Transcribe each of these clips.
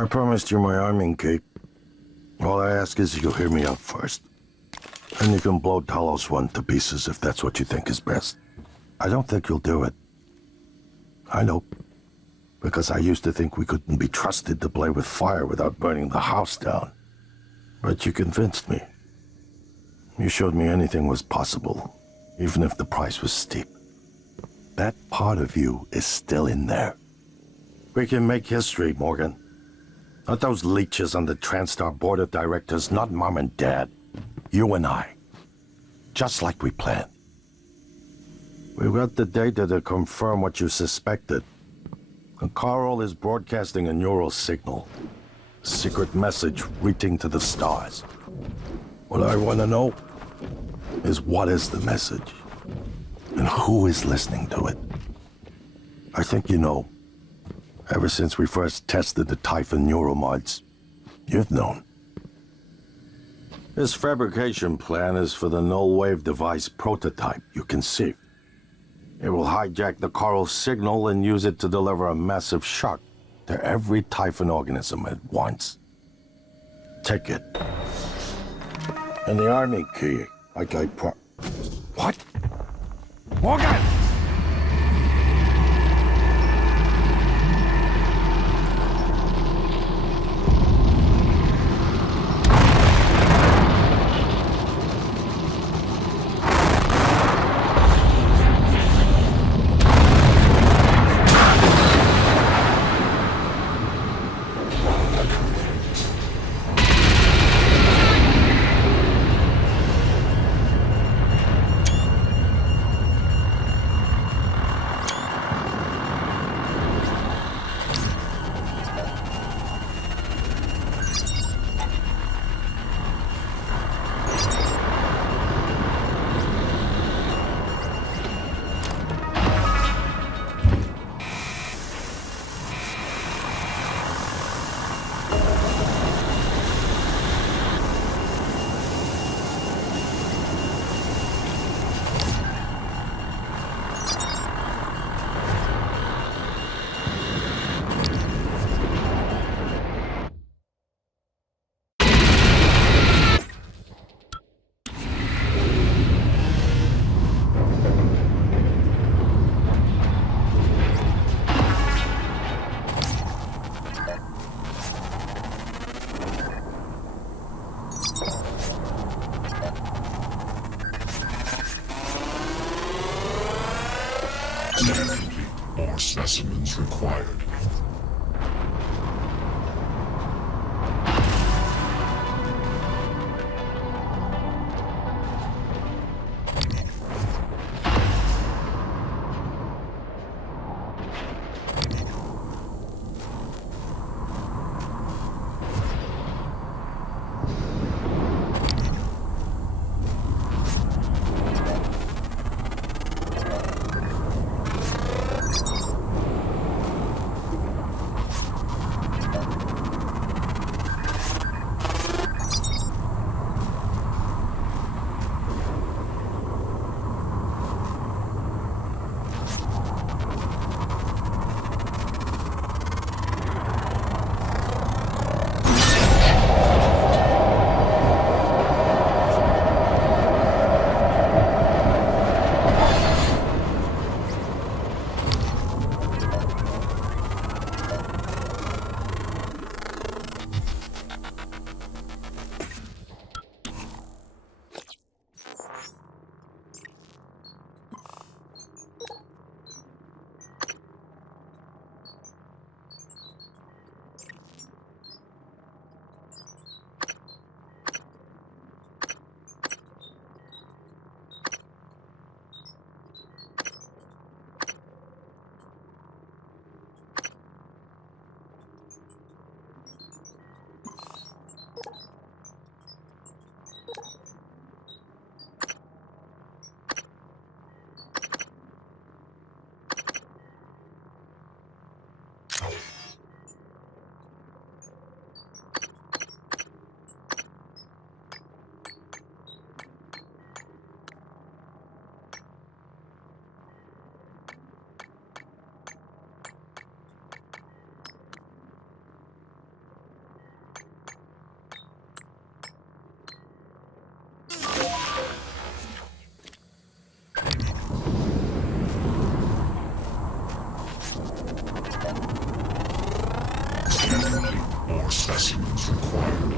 I promised you my arming cape. All I ask is you hear me out first. And you can blow Talos I to pieces if that's what you think is best. I don't think you'll do it. I know. Because I used to think we couldn't be trusted to play with fire without burning the house down. But you convinced me. You showed me anything was possible, even if the price was steep. That part of you is still in there. We can make history, Morgan. Not those leeches on the TranStar board of directors, not Mom and Dad. You and I. Just like we planned. We've got the data to confirm what you suspected. And Carl is broadcasting a neural signal. A secret message reaching to the stars. What I want to know is what is the message? And who is listening to it? I think you know. Ever since we first tested the Typhon neuromods, you've known. This fabrication plan is for the null-wave device prototype you conceived. It will hijack the Carl signal and use it to deliver a massive shock to every Typhon organism at once. Take it. And the army key, like I What? Morgan! More specimens required. specimens required.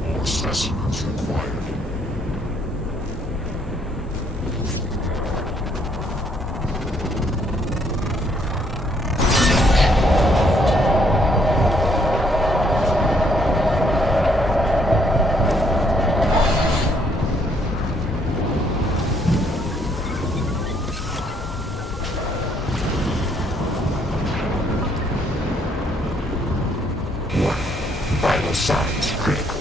More specimens required. Vital signs critical.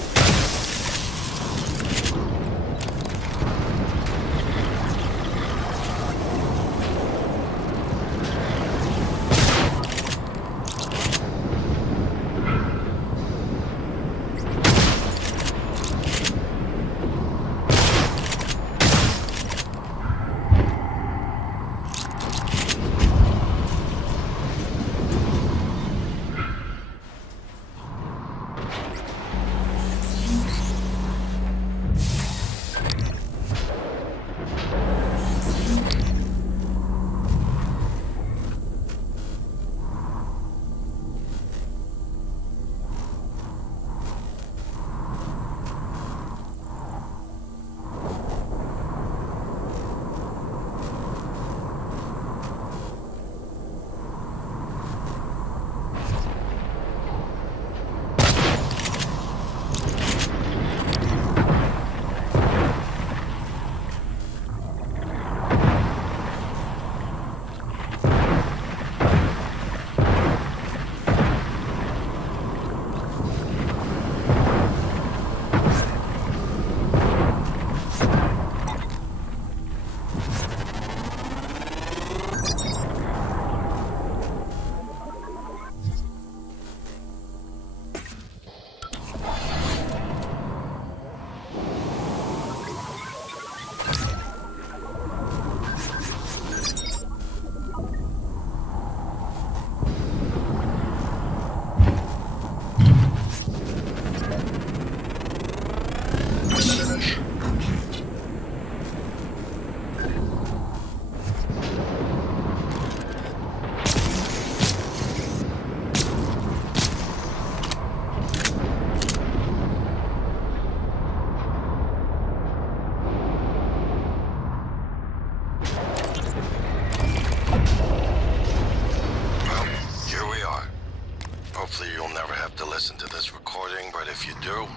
Hopefully you'll never have to listen to this recording, but if you do,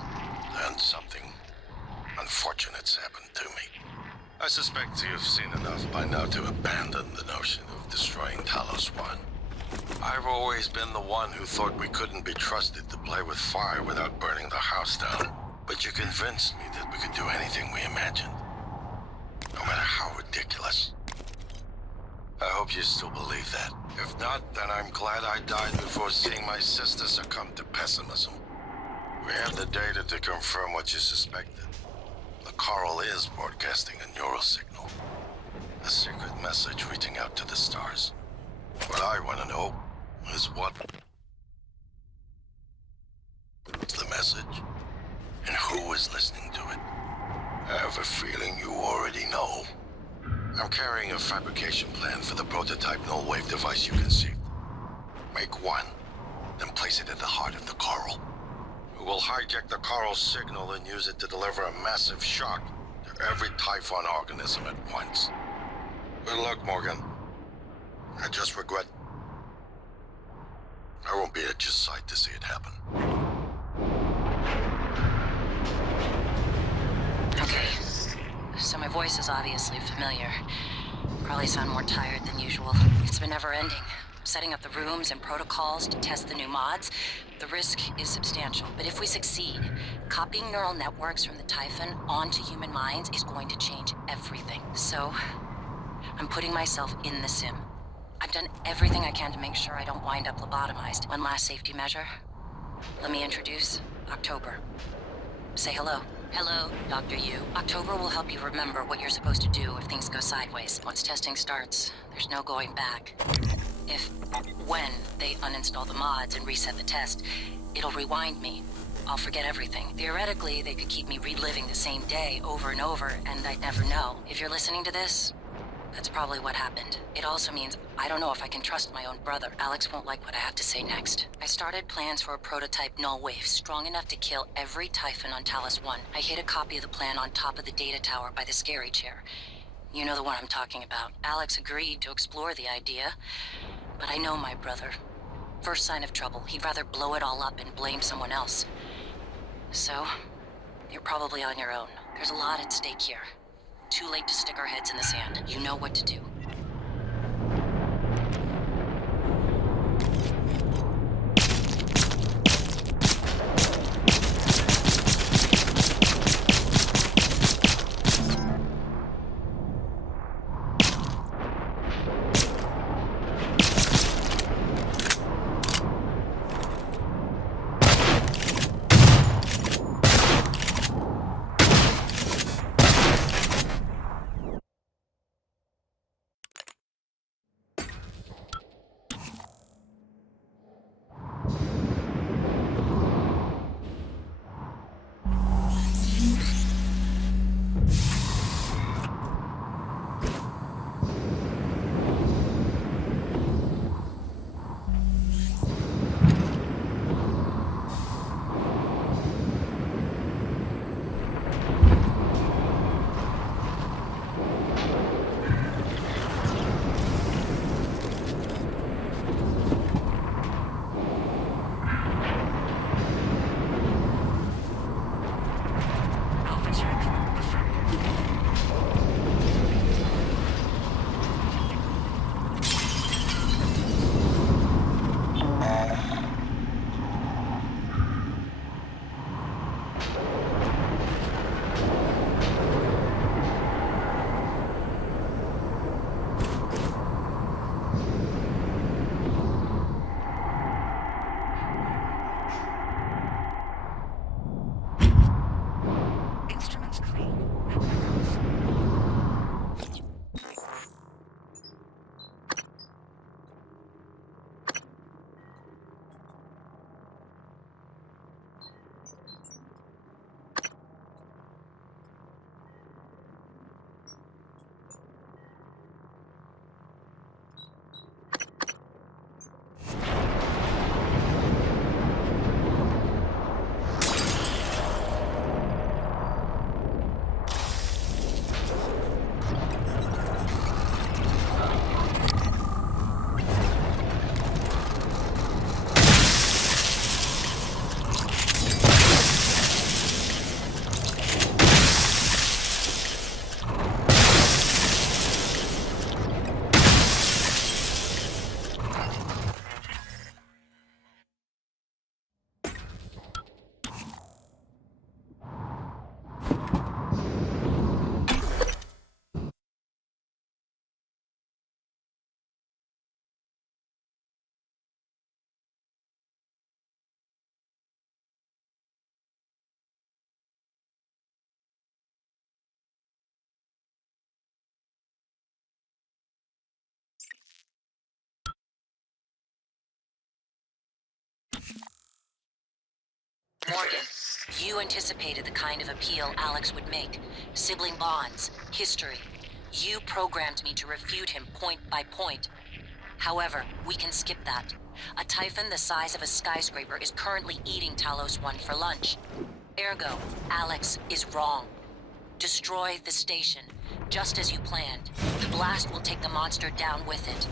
then something unfortunate's happened to me. I suspect you've seen enough by now to abandon the notion of destroying Talos I. I've always been the one who thought we couldn't be trusted to play with fire without burning the house down. But you convinced me that we could do anything we imagined, no matter how ridiculous. I hope you still believe that. If not, then I'm glad I died before seeing my sister succumb to pessimism. We have the data to confirm what you suspected. The coral is broadcasting a neural signal. A secret message reaching out to the stars. What I want to know is what's the message, and who is listening to it. I have a feeling you already know. I'm carrying a fabrication plan for the prototype null-wave device you conceived. Make one, then place it at the heart of the coral. We will hijack the coral's signal and use it to deliver a massive shock to every Typhon organism at once. Good luck, Morgan. I just regret I won't be at your side to see it happen. Okay. So my voice is obviously familiar. Probably sound more tired than usual. It's been never-ending. Setting up the rooms and protocols to test the new mods. The risk is substantial, but if we succeed, copying neural networks from the Typhon onto human minds is going to change everything. So, I'm putting myself in the sim. I've done everything I can to make sure I don't wind up lobotomized. One last safety measure. Let me introduce October. Say hello. Hello, Dr. Yu. October will help you remember what you're supposed to do if things go sideways. Once testing starts, there's no going back. When they uninstall the mods and reset the test, it'll rewind me. I'll forget everything. Theoretically, they could keep me reliving the same day over and over, and I'd never know. If you're listening to this, that's probably what happened. It also means I don't know if I can trust my own brother. Alex won't like what I have to say next. I started plans for a prototype null wave strong enough to kill every Typhon on Talos I. I hid a copy of the plan on top of the data tower by the scary chair. You know the one I'm talking about. Alex agreed to explore the idea, but I know my brother. First sign of trouble, he'd rather blow it all up and blame someone else. So, you're probably on your own. There's a lot at stake here. Too late to stick our heads in the sand. You know what to do. Morgan, you anticipated the kind of appeal Alex would make. Sibling bonds, history. You programmed me to refute him point by point. However, we can skip that. A Typhon the size of a skyscraper is currently eating Talos I for lunch. Ergo, Alex is wrong. Destroy the station, just as you planned. The blast will take the monster down with it.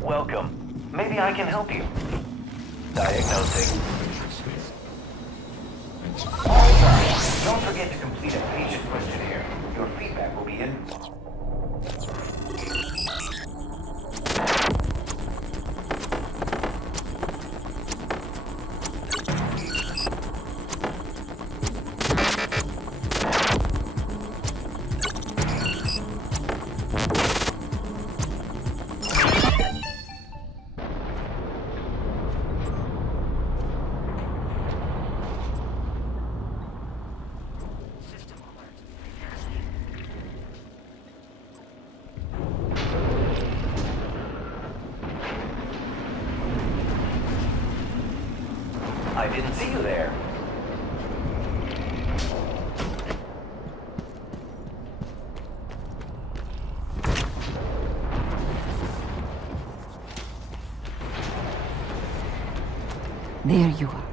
Welcome. Maybe I can help you. Diagnosing. Alright. Don't forget to complete a patient questionnaire. Your feedback will be in. I didn't see you there. There you are.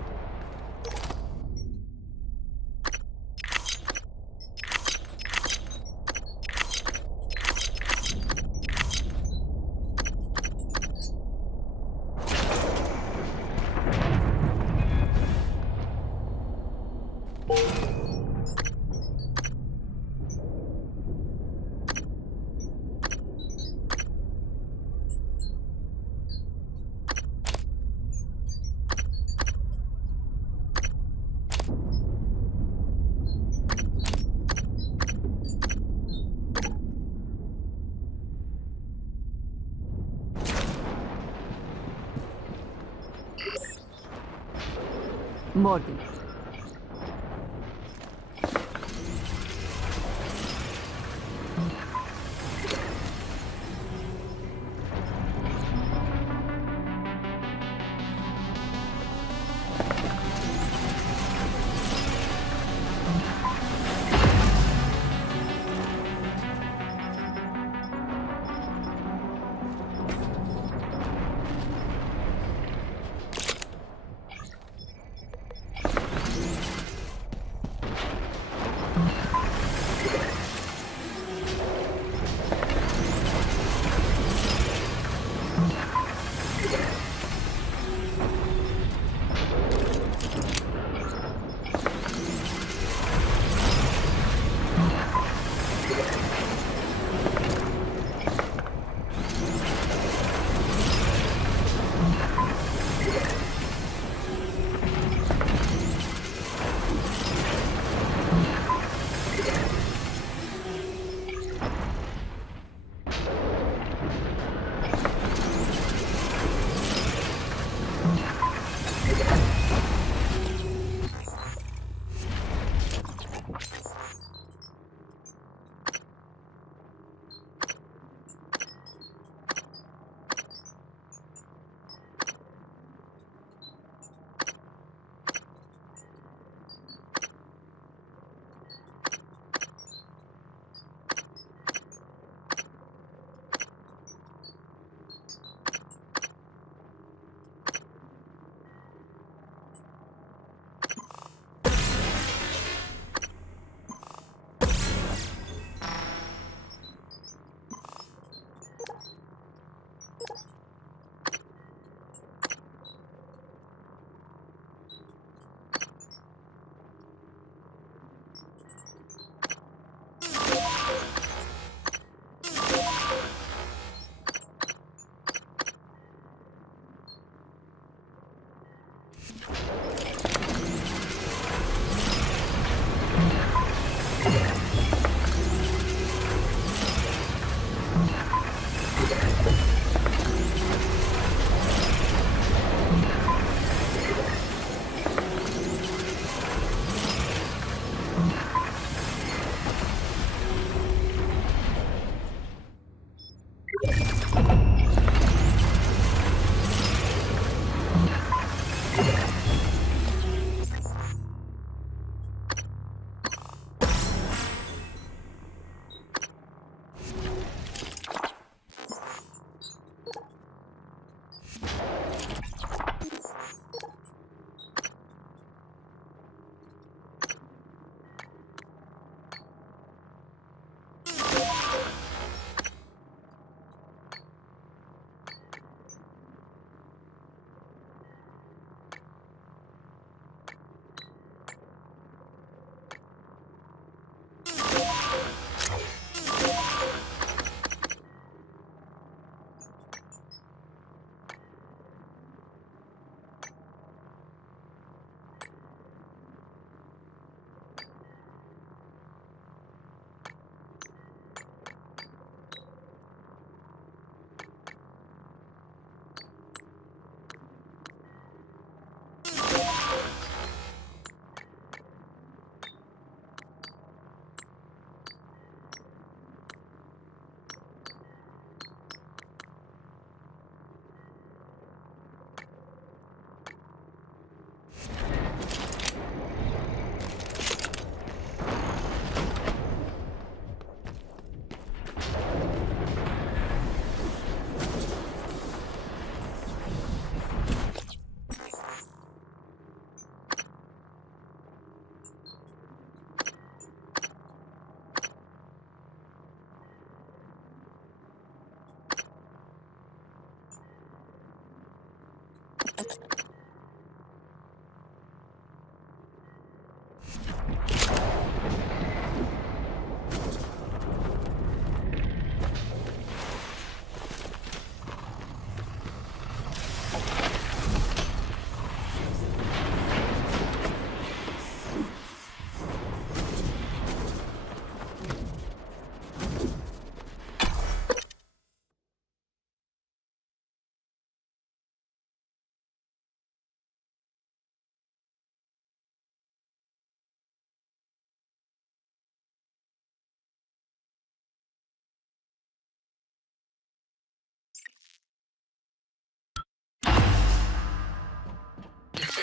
Morgan.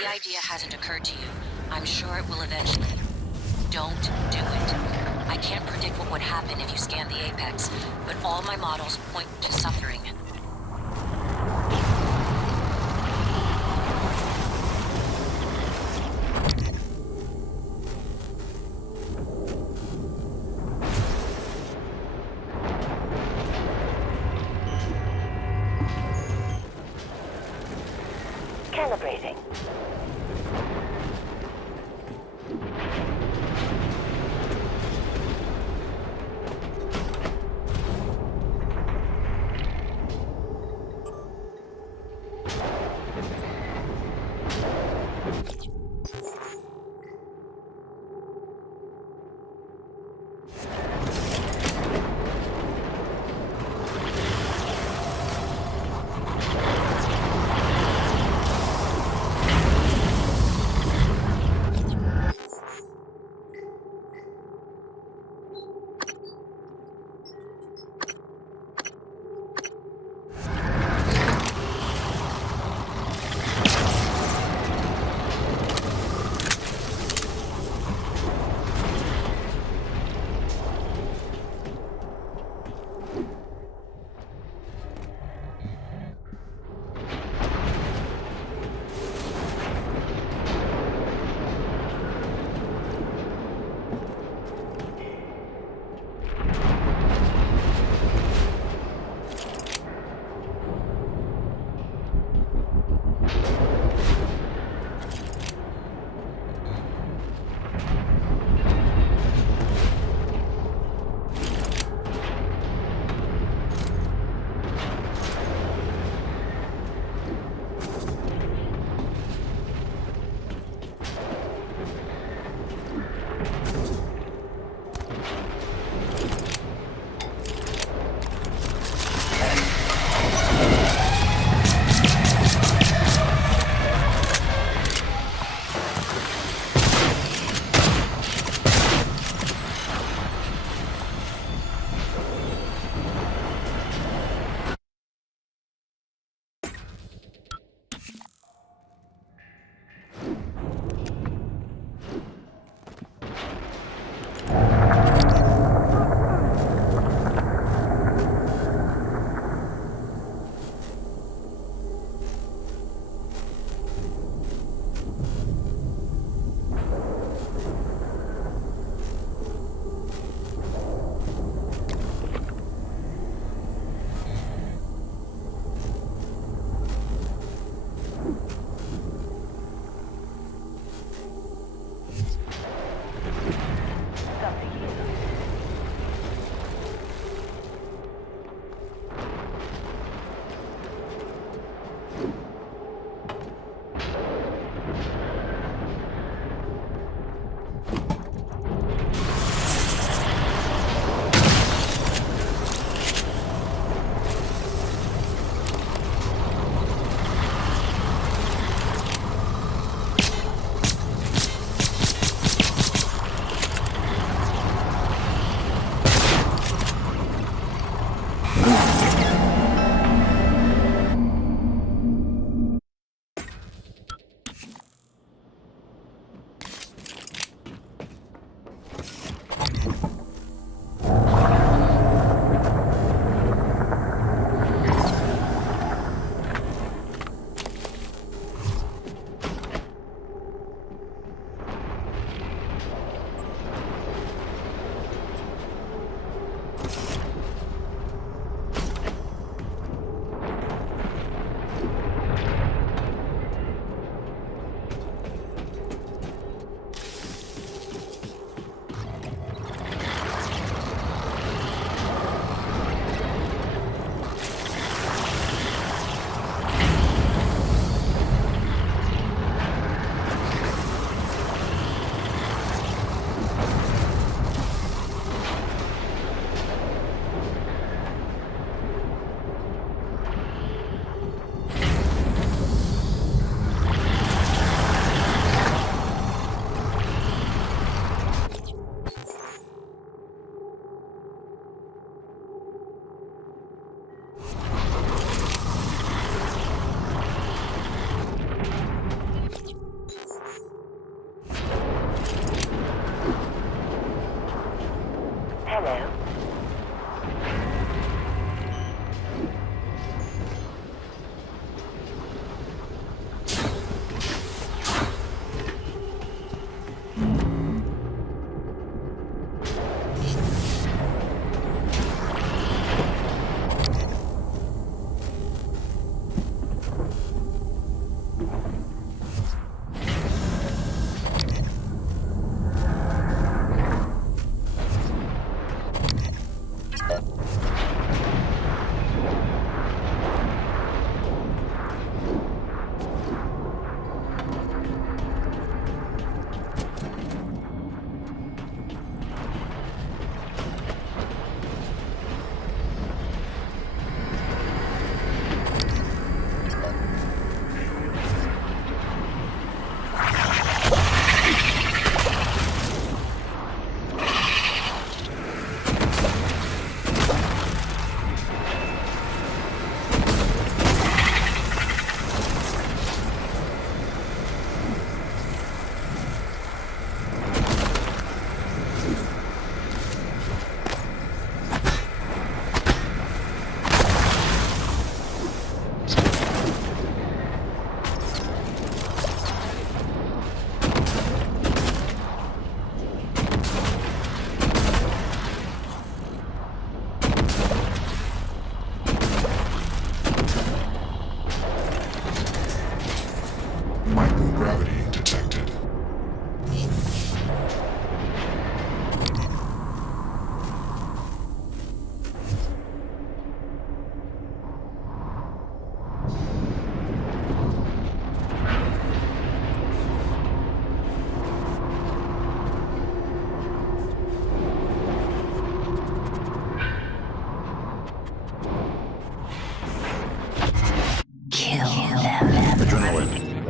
the idea hasn't occurred to you, I'm sure it will eventually. Don't do it. I can't predict what would happen if you scan the Apex, but all my models point to suffering. Calibrating.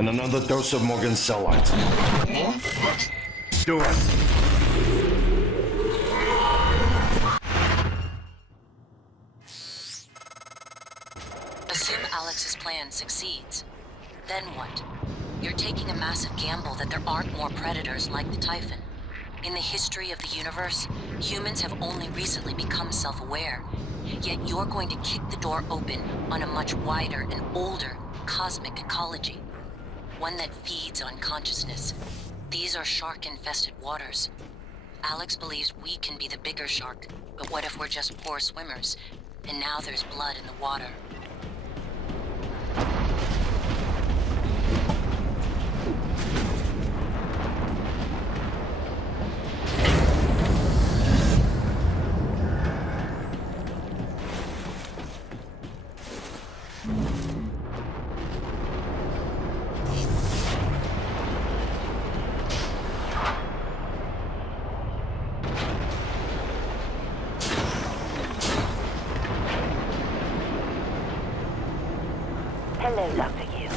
And another dose of Morgan's cell lines. Do it. Assume Alex's plan succeeds. Then what? You're taking a massive gamble that there aren't more predators like the Typhon. In the history of the universe, humans have only recently become self-aware. Yet you're going to kick the door open on a much wider and older cosmic ecology. One that feeds on consciousness. These are shark-infested waters. Alex believes we can be the bigger shark, but what if we're just poor swimmers? And now there's blood in the water. Hello, Dr. Yu.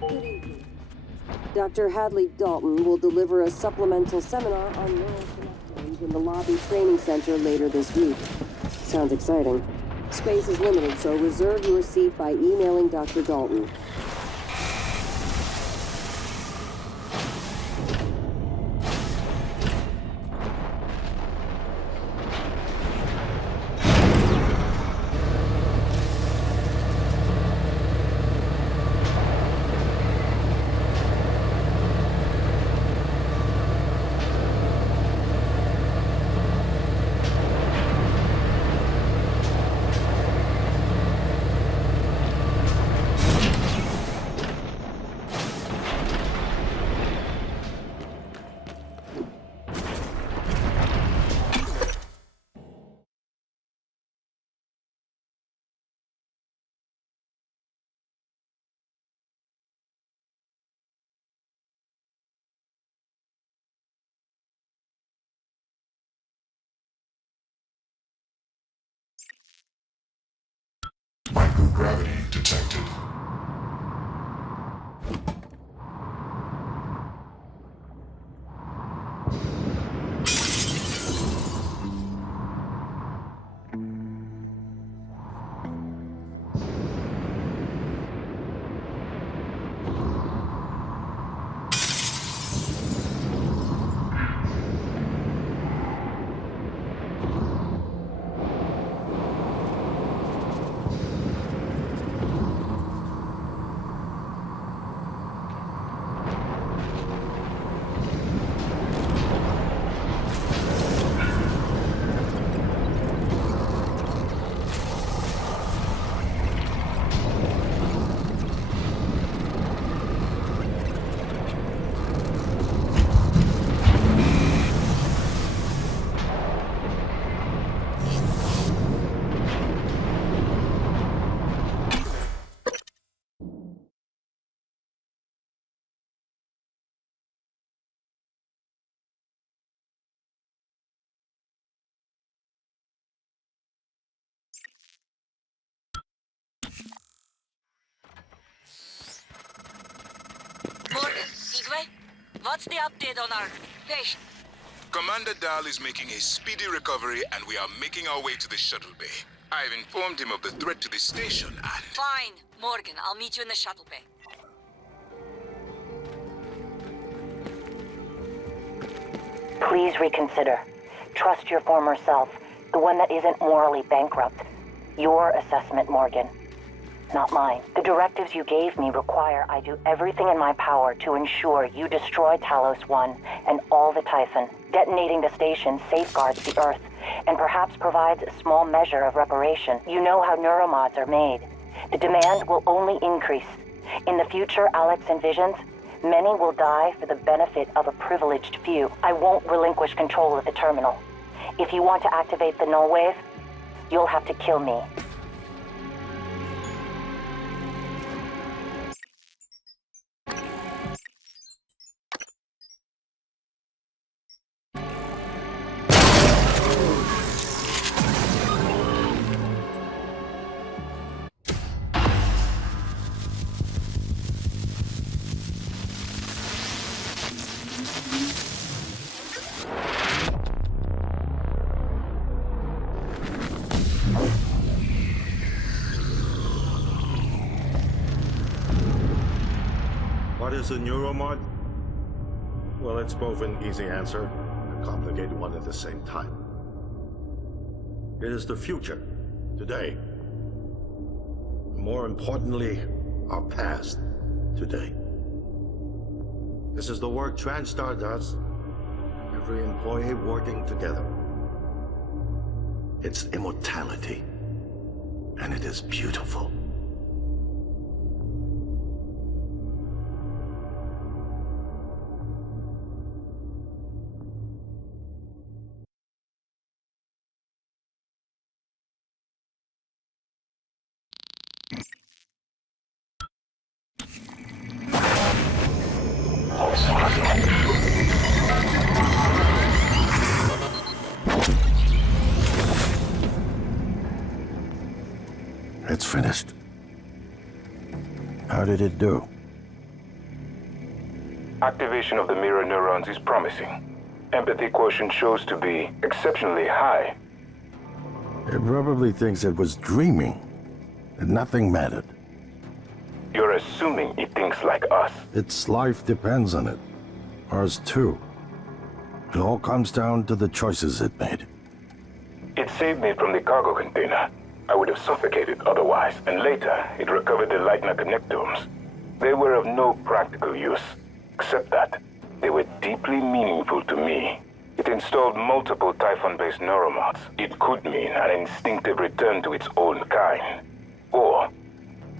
Good evening. Dr. Hadley Dalton will deliver a supplemental seminar on neural connections in the Lobby Training Center later this week. Sounds exciting. Space is limited, so reserve your seat by emailing Dr. Dalton. Microgravity detected. Igwe, what's the update on our patient? Commander Dahl is making a speedy recovery and we are making our way to the shuttle bay. I've informed him of the threat to the station and... Fine, Morgan. I'll meet you in the shuttle bay. Please reconsider. Trust your former self, the one that isn't morally bankrupt. Your assessment, Morgan. Not mine. The directives you gave me require I do everything in my power to ensure you destroy Talos I and all the Typhon. Detonating the station safeguards the Earth, and perhaps provides a small measure of reparation. You know how neuromods are made. The demand will only increase. In the future Alex envisions, many will die for the benefit of a privileged few. I won't relinquish control of the terminal. If you want to activate the null wave, you'll have to kill me. What is a neuromod? Well, it's both an easy answer and a complicated one at the same time. It is the future, today. More importantly, our past, today. This is the work TridentZ does. Every employee working together. It's immortality, and it is beautiful. It's finished. How did it do? Activation of the mirror neurons is promising. Empathy quotient shows to be exceptionally high. It probably thinks it was dreaming, and nothing mattered. You're assuming it thinks like us. Its life depends on it. Ours too. It all comes down to the choices it made. It saved me from the cargo container. I would have suffocated otherwise, and later it recovered the Lightner connectomes. They were of no practical use, except that they were deeply meaningful to me. It installed multiple Typhon-based neuromods. It could mean an instinctive return to its own kind, or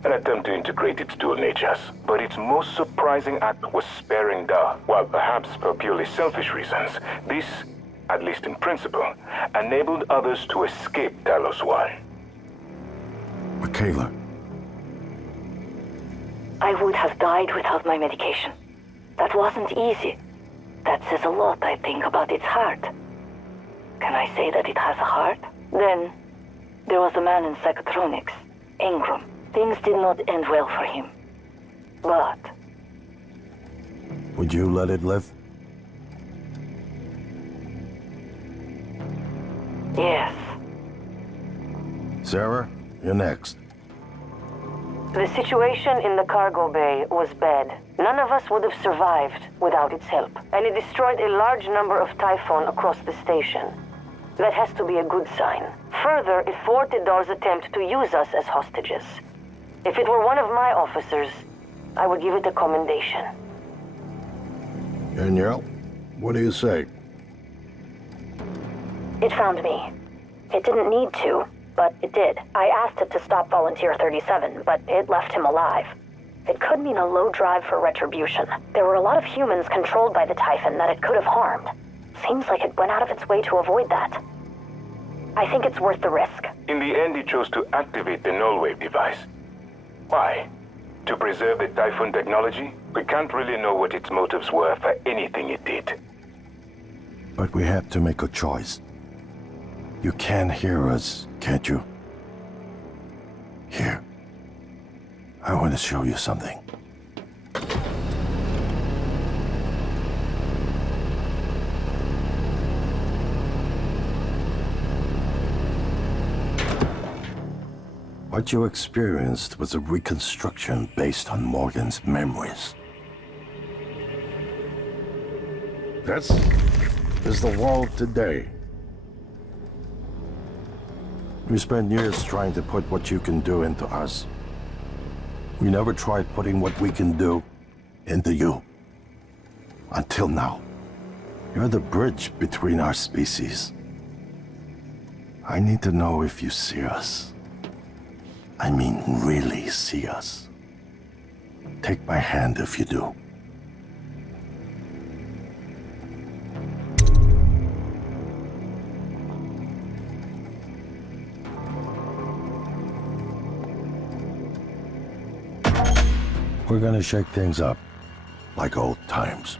an attempt to integrate its dual natures. But its most surprising act was sparing Da. While perhaps for purely selfish reasons, this, at least in principle, enabled others to escape Talos I. Michaela. I would have died without my medication. That wasn't easy. That says a lot, I think, about its heart. Can I say that it has a heart? Then, there was a man in psychotronics, Ingram. Things did not end well for him. But... Would you let it live? yes. Sarah, you're next. The situation in the cargo bay was bad. None of us would have survived without its help. And it destroyed a large number of Typhon across the station. That has to be a good sign. Further, it thwarted Dar's attempt to use us as hostages. If it were one of my officers, I would give it a commendation. Danielle, what do you say? It found me. It didn't need to, but it did. I asked it to stop Volunteer 37, but it left him alive. It could mean a low drive for retribution. There were a lot of humans controlled by the Typhon that it could have harmed. Seems like it went out of its way to avoid that. I think it's worth the risk. In the end, it chose to activate the null wave device. Why? To preserve the Typhon technology? We can't really know what its motives were for anything it did. But we have to make a choice. You can hear us, can't you? Here. I want to show you something. What you experienced was a reconstruction based on Morgan's memories. This is the world today. We spent years trying to put what you can do into us. We never tried putting what we can do into you. Until now. You're the bridge between our species. I need to know if you see us. I mean, really see us. Take my hand if you do. We're gonna shake things up, like old times.